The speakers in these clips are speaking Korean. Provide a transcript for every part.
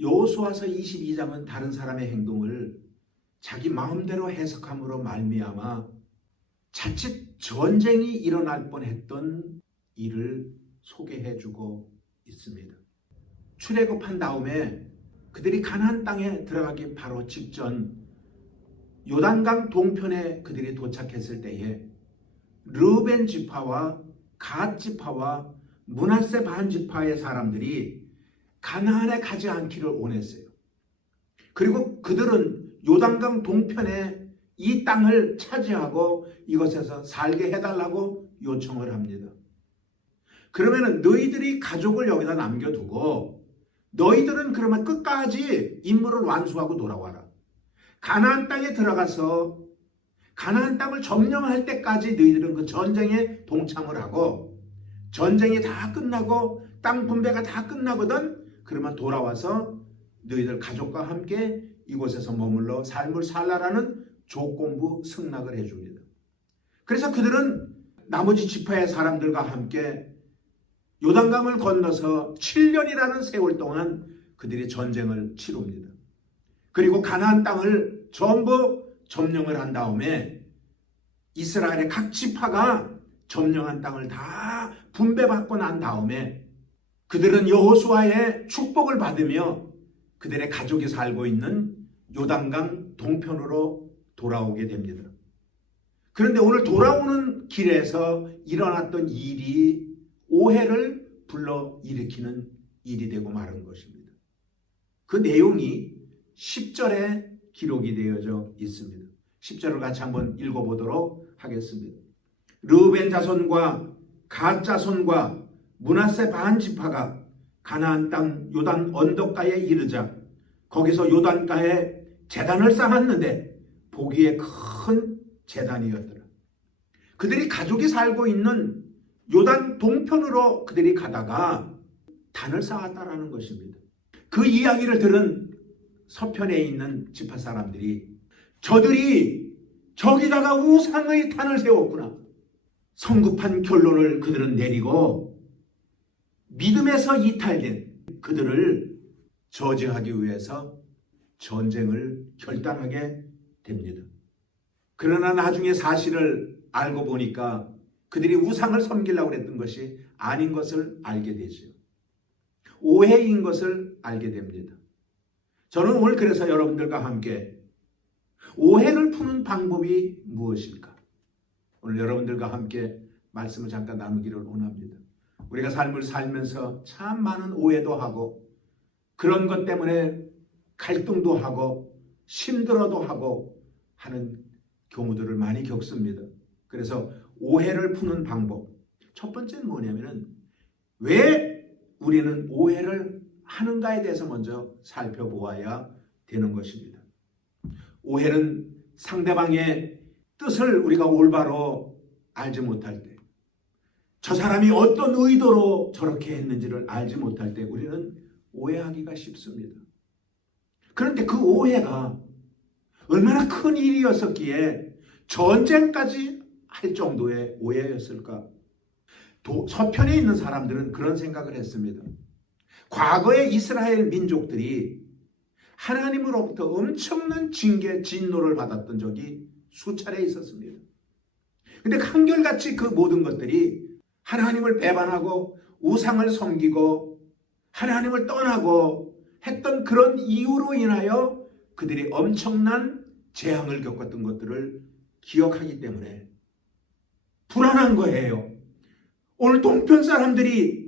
여호수아서 22장은 다른 사람의 행동을 자기 마음대로 해석함으로 말미암아 자칫 전쟁이 일어날 뻔했던 일을 소개해주고 있습니다. 출애굽한 다음에 그들이 가나안 땅에 들어가기 바로 직전 요단강 동편에 그들이 도착했을 때에 르우벤 지파와 갓 지파와 므낫세 반 지파의 사람들이 가나안에 가지 않기를 원했어요. 그리고 그들은 요단강 동편에 이 땅을 차지하고 이곳에서 살게 해달라고 요청을 합니다. 그러면 너희들이 가족을 여기다 남겨두고 너희들은 그러면 끝까지 임무를 완수하고 돌아와라. 가나안 땅에 들어가서 가나안 땅을 점령할 때까지 너희들은 그 전쟁에 동참을 하고 전쟁이 다 끝나고 땅 분배가 다 끝나거든 그러면 돌아와서 너희들 가족과 함께 이곳에서 머물러 삶을 살라라는 조건부 승낙을 해줍니다. 그래서 그들은 나머지 지파의 사람들과 함께 요단강을 건너서 7년이라는 세월 동안 그들이 전쟁을 치릅니다. 그리고 가나안 땅을 전부 점령을 한 다음에 이스라엘의 각 지파가 점령한 땅을 다 분배받고 난 다음에 그들은 여호수아의 축복을 받으며 그들의 가족이 살고 있는 요단강 동편으로 돌아오게 됩니다. 그런데 오늘 돌아오는 길에서 일어났던 일이 오해를 불러일으키는 일이 되고 마는 것입니다. 그 내용이 10절에 기록이 되어져 있습니다. 10절을 같이 한번 읽어보도록 하겠습니다. 르우벤 자손과 갓 자손과 므낫세 반 지파가 가나안 땅 요단 언덕가에 이르자 거기서 요단가에 제단을 쌓았는데 보기에 큰 제단이었더라. 그들이 가족이 살고 있는 요단 동편으로 그들이 가다가 단을 쌓았다라는 것입니다. 그 이야기를 들은 서편에 있는 지파 사람들이 저들이 저기다가 우상의 단을 세웠구나. 성급한 결론을 그들은 내리고 믿음에서 이탈된 그들을 저지하기 위해서 전쟁을 결단하게 됩니다. 그러나 나중에 사실을 알고 보니까 그들이 우상을 섬기려고 했던 것이 아닌 것을 알게 되죠. 오해인 것을 알게 됩니다. 저는 오늘 그래서 여러분들과 함께 오해를 푸는 방법이 무엇일까? 오늘 여러분들과 함께 말씀을 잠깐 나누기를 원합니다. 우리가 삶을 살면서 참 많은 오해도 하고 그런 것 때문에 갈등도 하고 힘들어도 하고 하는 경우들을 많이 겪습니다. 그래서 오해를 푸는 방법 첫 번째는 뭐냐면은 왜 우리는 오해를 하는가에 대해서 먼저 살펴보아야 되는 것입니다. 오해는 상대방의 뜻을 우리가 올바로 알지 못할 때, 저 사람이 어떤 의도로 저렇게 했는지를 알지 못할 때 우리는 오해하기가 쉽습니다. 그런데 그 오해가 얼마나 큰 일이었었기에 전쟁까지 할 정도의 오해였을까? 서편에 있는 사람들은 그런 생각을 했습니다. 과거의 이스라엘 민족들이 하나님으로부터 엄청난 징계, 진노를 받았던 적이 수차례 있었습니다. 그런데 한결같이 그 모든 것들이 하나님을 배반하고 우상을 섬기고 하나님을 떠나고 했던 그런 이유로 인하여 그들이 엄청난 재앙을 겪었던 것들을 기억하기 때문에 불안한 거예요. 오늘 동편 사람들이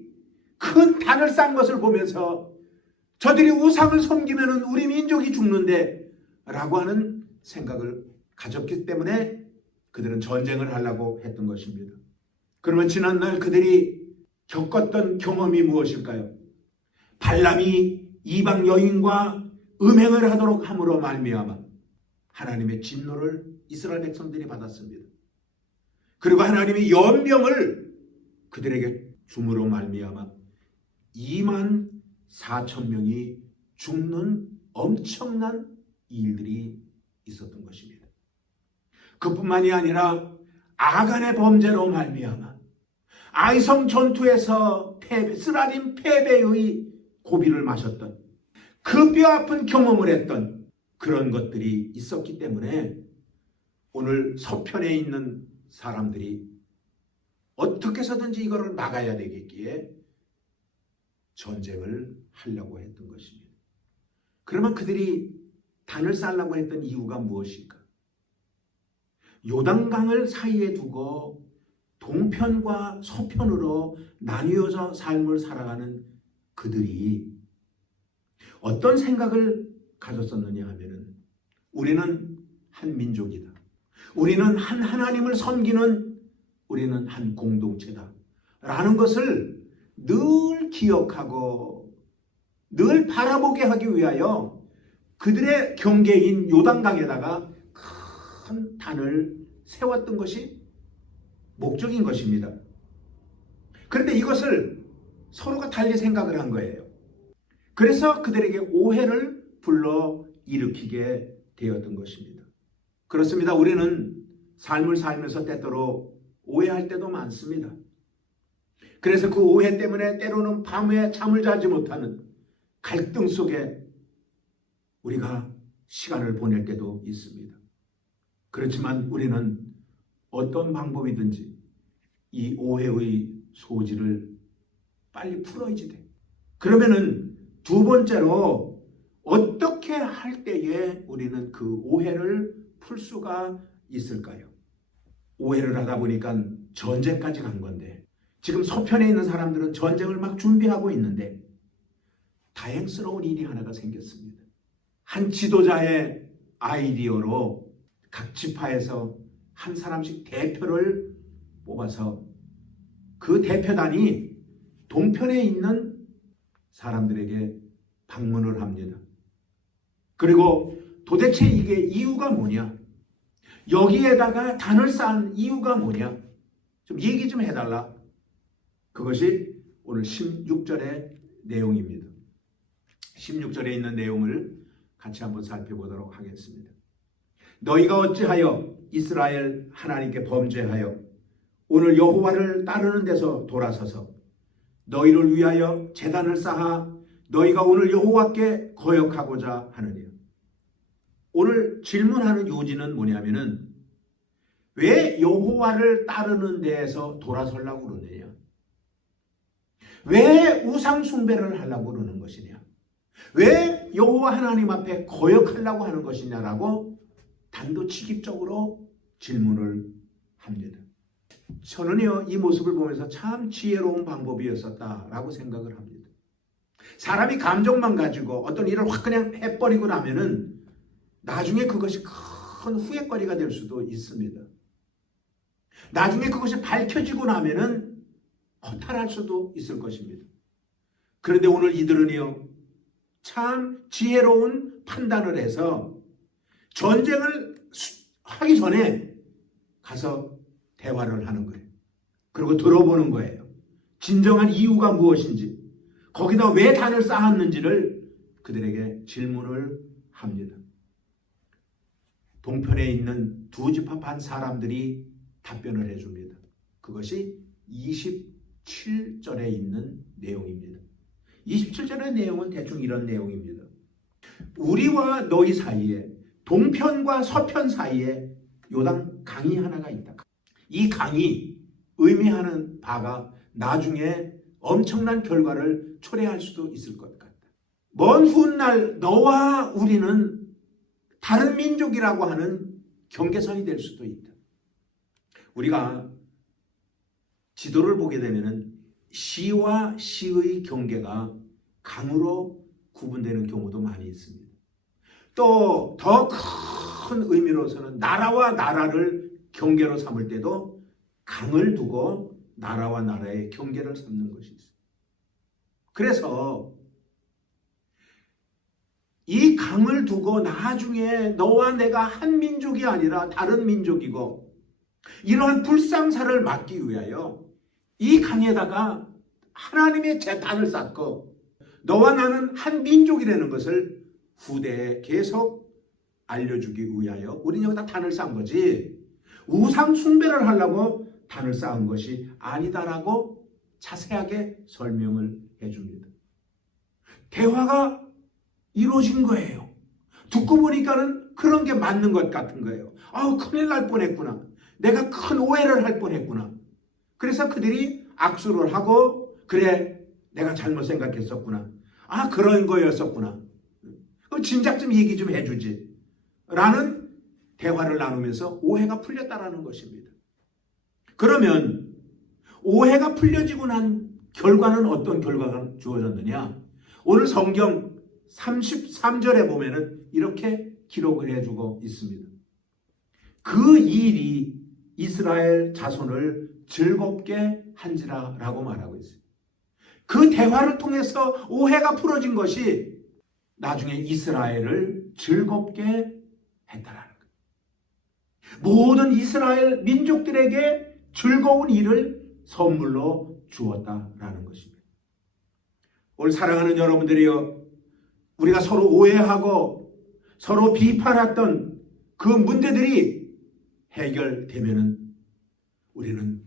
큰 단을 쌓은 것을 보면서 저들이 우상을 섬기면 우리 민족이 죽는데 라고 하는 생각을 가졌기 때문에 그들은 전쟁을 하려고 했던 것입니다. 그러면 지난날 그들이 겪었던 경험이 무엇일까요? 발람이 이방 여인과 음행을 하도록 함으로 말미암아 하나님의 진노를 이스라엘 백성들이 받았습니다. 그리고 하나님이 연명을 그들에게 줌으로 말미암아 24,000명이 죽는 엄청난 일들이 있었던 것입니다. 그뿐만이 아니라 아간의 범죄로 말미암아 아이성 전투에서 쓰라림 패배의 고비를 마셨던 그 뼈아픈 경험을 했던 그런 것들이 있었기 때문에 오늘 서편에 있는 사람들이 어떻게 해서든지 이거를 막아야 되겠기에 전쟁을 하려고 했던 것입니다. 그러면 그들이 단을 쌓으려고 했던 이유가 무엇일까? 요단강을 사이에 두고 동편과 서편으로 나뉘어져 삶을 살아가는 그들이 어떤 생각을 가졌었느냐 하면은 우리는 한 민족이다. 우리는 한 하나님을 섬기는 우리는 한 공동체다. 라는 것을 늘 기억하고 늘 바라보게 하기 위하여 그들의 경계인 요단강에다가 큰 단을 세웠던 것이 목적인 것입니다. 그런데 이것을 서로가 달리 생각을 한 거예요. 그래서 그들에게 오해를 불러 일으키게 되었던 것입니다. 그렇습니다. 우리는 삶을 살면서 때때로 오해할 때도 많습니다. 그래서 그 오해 때문에 때로는 밤에 잠을 자지 못하는 갈등 속에 우리가 시간을 보낼 때도 있습니다. 그렇지만 우리는 어떤 방법이든지 이 오해의 소지를 빨리 풀어야지 돼. 그러면은 두 번째로 어떻게 할 때에 우리는 그 오해를 풀 수가 있을까요? 오해를 하다 보니까 전쟁까지 간 건데 지금 서편에 있는 사람들은 전쟁을 막 준비하고 있는데 다행스러운 일이 하나가 생겼습니다. 한 지도자의 아이디어로 각 지파에서 한 사람씩 대표를 뽑아서 그 대표단이 동편에 있는 사람들에게 방문을 합니다. 그리고 도대체 이게 이유가 뭐냐? 여기에다가 단을 쌓은 이유가 뭐냐? 좀 얘기 좀 해달라. 그것이 오늘 16절의 내용입니다. 16절에 있는 내용을 같이 한번 살펴보도록 하겠습니다. 너희가 어찌하여 이스라엘 하나님께 범죄하여 오늘 여호와를 따르는 데서 돌아서서 너희를 위하여 제단을 쌓아 너희가 오늘 여호와께 거역하고자 하느냐. 오늘 질문하는 요지는 뭐냐면은 왜 여호와를 따르는 데에서 돌아서려고 그러느냐? 왜 우상 숭배를 하려고 그러는 것이냐? 왜 여호와 하나님 앞에 거역하려고 하는 것이냐라고 단도직입적으로 질문을 합니다. 저는요 이 모습을 보면서 참 지혜로운 방법이었었다라고 생각을 합니다. 사람이 감정만 가지고 어떤 일을 확 그냥 해버리고 나면은 나중에 그것이 큰 후회거리가 될 수도 있습니다. 나중에 그것이 밝혀지고 나면은 허탈할 수도 있을 것입니다. 그런데 오늘 이들은요 참 지혜로운 판단을 해서 전쟁을 하기 전에 가서 대화를 하는 거예요. 그리고 들어보는 거예요. 진정한 이유가 무엇인지, 거기다 왜 단을 쌓았는지를 그들에게 질문을 합니다. 동편에 있는 두 지파 반 사람들이 답변을 해줍니다. 그것이 27절에 있는 내용입니다. 27절의 내용은 대충 이런 내용입니다. 우리와 너희 사이에 동편과 서편 사이에 요단 강이 하나가 있다. 이 강이 의미하는 바가 나중에 엄청난 결과를 초래할 수도 있을 것 같다. 먼 훗날 너와 우리는 다른 민족이라고 하는 경계선이 될 수도 있다. 우리가 지도를 보게 되면 시와 시의 경계가 강으로 구분되는 경우도 많이 있습니다. 또 더 큰 의미로서는 나라와 나라를 경계로 삼을 때도 강을 두고 나라와 나라의 경계를 삼는 것이 있어요. 그래서 이 강을 두고 나중에 너와 내가 한 민족이 아니라 다른 민족이고 이러한 불상사를 막기 위하여 이 강에다가 하나님의 제단을 쌓고 너와 나는 한 민족이라는 것을 후대에 계속 알려주기 위하여 우리는 여기다 단을 쌓은 거지 우상 숭배를 하려고 단을 쌓은 것이 아니다라고 자세하게 설명을 해줍니다. 대화가 이루어진 거예요. 듣고 보니까는 그런 게 맞는 것 같은 거예요. 아우, 큰일 날 뻔했구나. 내가 큰 오해를 할 뻔했구나. 그래서 그들이 악수를 하고, 그래, 내가 잘못 생각했었구나. 아, 그런 거였었구나. 그럼 진작 좀 얘기 좀 해주지. 라는 대화를 나누면서 오해가 풀렸다라는 것입니다. 그러면 오해가 풀려지고 난 결과는 어떤 결과가 주어졌느냐? 오늘 성경 33절에 보면은 이렇게 기록을 해주고 있습니다. 그 일이 이스라엘 자손을 즐겁게 한지라 라고 말하고 있어요. 그 대화를 통해서 오해가 풀어진 것이 나중에 이스라엘을 즐겁게 했다라는 거예요. 모든 이스라엘 민족들에게 즐거운 일을 선물로 주었다라는 것입니다. 오늘 사랑하는 여러분들이요, 우리가 서로 오해하고 서로 비판했던 그 문제들이 해결되면은 우리는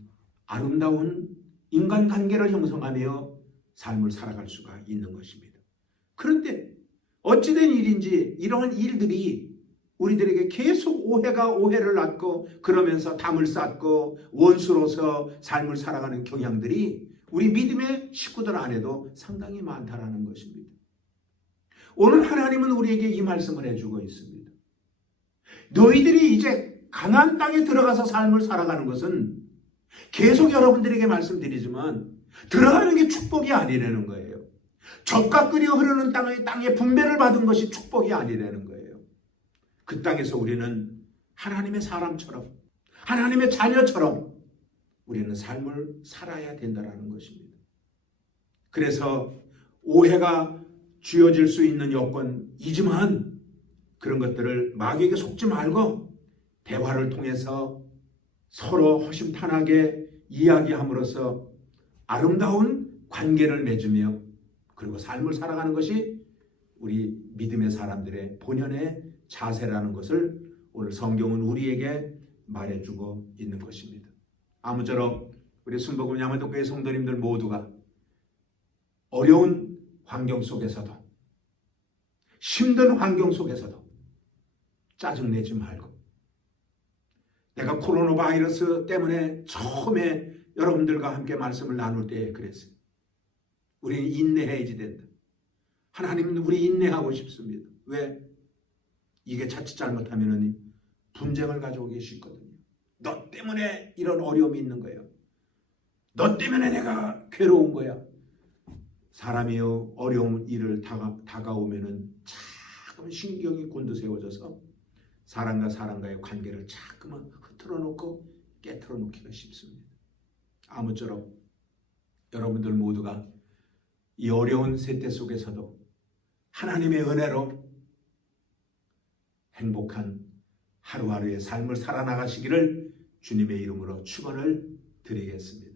아름다운 인간관계를 형성하며 삶을 살아갈 수가 있는 것입니다. 그런데 어찌된 일인지 이러한 일들이 우리들에게 계속 오해가 오해를 낳고 그러면서 담을 쌓고 원수로서 삶을 살아가는 경향들이 우리 믿음의 식구들 안에도 상당히 많다라는 것입니다. 오늘 하나님은 우리에게 이 말씀을 해주고 있습니다. 너희들이 이제 가나안 땅에 들어가서 삶을 살아가는 것은 계속 여러분들에게 말씀드리지만 들어가는 게 축복이 아니라는 거예요. 젖과 끓여 흐르는 땅의 분배를 받은 것이 축복이 아니라는 거예요. 그 땅에서 우리는 하나님의 사람처럼, 하나님의 자녀처럼 우리는 삶을 살아야 된다는 것입니다. 그래서 오해가 쥐어질 수 있는 여건이지만 그런 것들을 마귀에게 속지 말고 대화를 통해서 서로 허심탄회하게 이야기함으로써 아름다운 관계를 맺으며 그리고 삶을 살아가는 것이 우리 믿음의 사람들의 본연의 자세라는 것을 오늘 성경은 우리에게 말해주고 있는 것입니다. 아무쪼록 우리 순복음 야만도교회 성도님들 모두가 어려운 환경 속에서도 힘든 환경 속에서도 짜증내지 말고, 내가 코로나 바이러스 때문에 처음에 여러분들과 함께 말씀을 나눌 때에 그랬어요. 우리는 인내해야지 된다. 하나님은 우리 인내하고 싶습니다. 왜? 이게 자칫 잘못하면 분쟁을 가지고 계시거든요. 너 때문에 이런 어려움이 있는 거예요. 너 때문에 내가 괴로운 거야. 사람이요, 어려운 일을 다가오면은 자꾸만 신경이 곤두세워져서 사람과 사람과의 관계를 자꾸만 흐트러 놓고 깨트려 놓기가 쉽습니다. 아무쪼록 여러분들 모두가 이 어려운 세대 속에서도 하나님의 은혜로 행복한 하루하루의 삶을 살아나가시기를 주님의 이름으로 축원을 드리겠습니다.